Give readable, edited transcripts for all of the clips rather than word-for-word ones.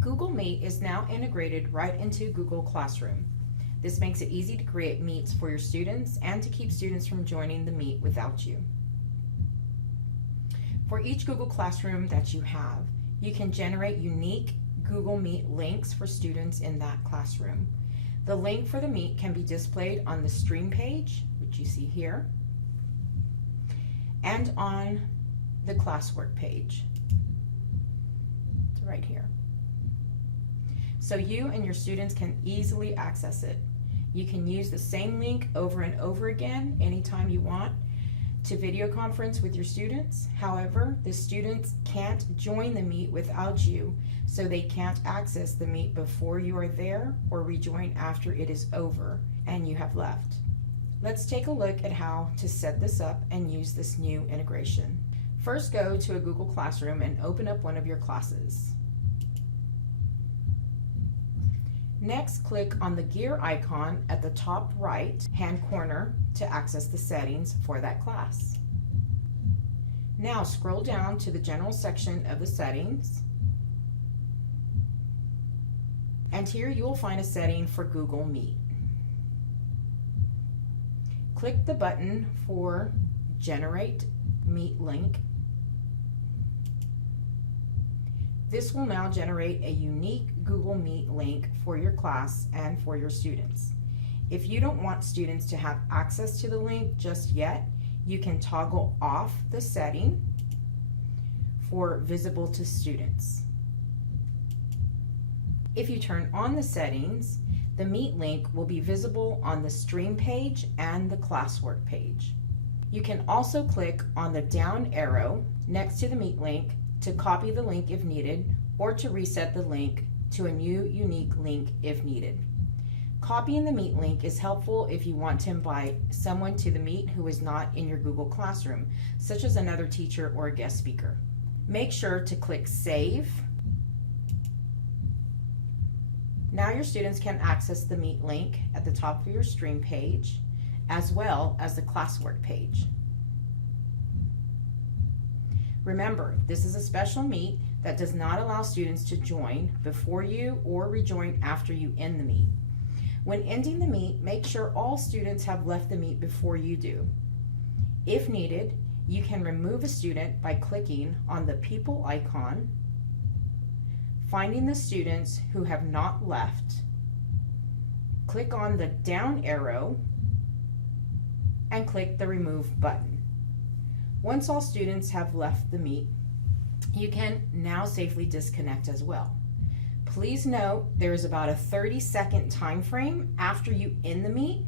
Google Meet is now integrated right into Google Classroom. This makes it easy to create meets for your students and to keep students from joining the meet without you. For each Google Classroom that you have, you can generate unique Google Meet links for students in that classroom. The link for the meet can be displayed on the stream page, which you see here, and on the classwork page. It's right here. So you and your students can easily access it. You can use the same link over and over again anytime you want to video conference with your students. However, the students can't join the meet without you, so they can't access the meet before you are there or rejoin after it is over and you have left. Let's take a look at how to set this up and use this new integration. First, go to a Google Classroom and open up one of your classes. Next, click on the gear icon at the top right hand corner to access the settings for that class. Now scroll down to the general section of the settings, and here you will find a setting for Google Meet. Click the button for Generate Meet Link. This will now generate a unique Google Meet link for your class and for your students. If you don't want students to have access to the link just yet, you can toggle off the setting for visible to students. If you turn on the settings, the Meet link will be visible on the stream page and the classwork page. You can also click on the down arrow next to the Meet link to copy the link if needed, or to reset the link to a new unique link if needed. Copying the Meet link is helpful if you want to invite someone to the Meet who is not in your Google Classroom, such as another teacher or a guest speaker. Make sure to click Save. Now your students can access the Meet link at the top of your stream page, as well as the classwork page. Remember, this is a special meet that does not allow students to join before you or rejoin after you end the meet. When ending the meet, make sure all students have left the meet before you do. If needed, you can remove a student by clicking on the people icon, finding the students who have not left, click on the down arrow, and click the remove button. Once all students have left the meet, you can now safely disconnect as well. Please note there is about a 30-second time frame after you end the meet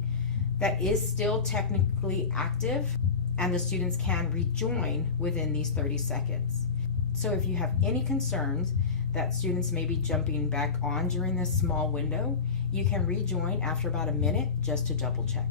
that is still technically active, and the students can rejoin within these 30 seconds. So if you have any concerns that students may be jumping back on during this small window, you can rejoin after about a minute just to double check.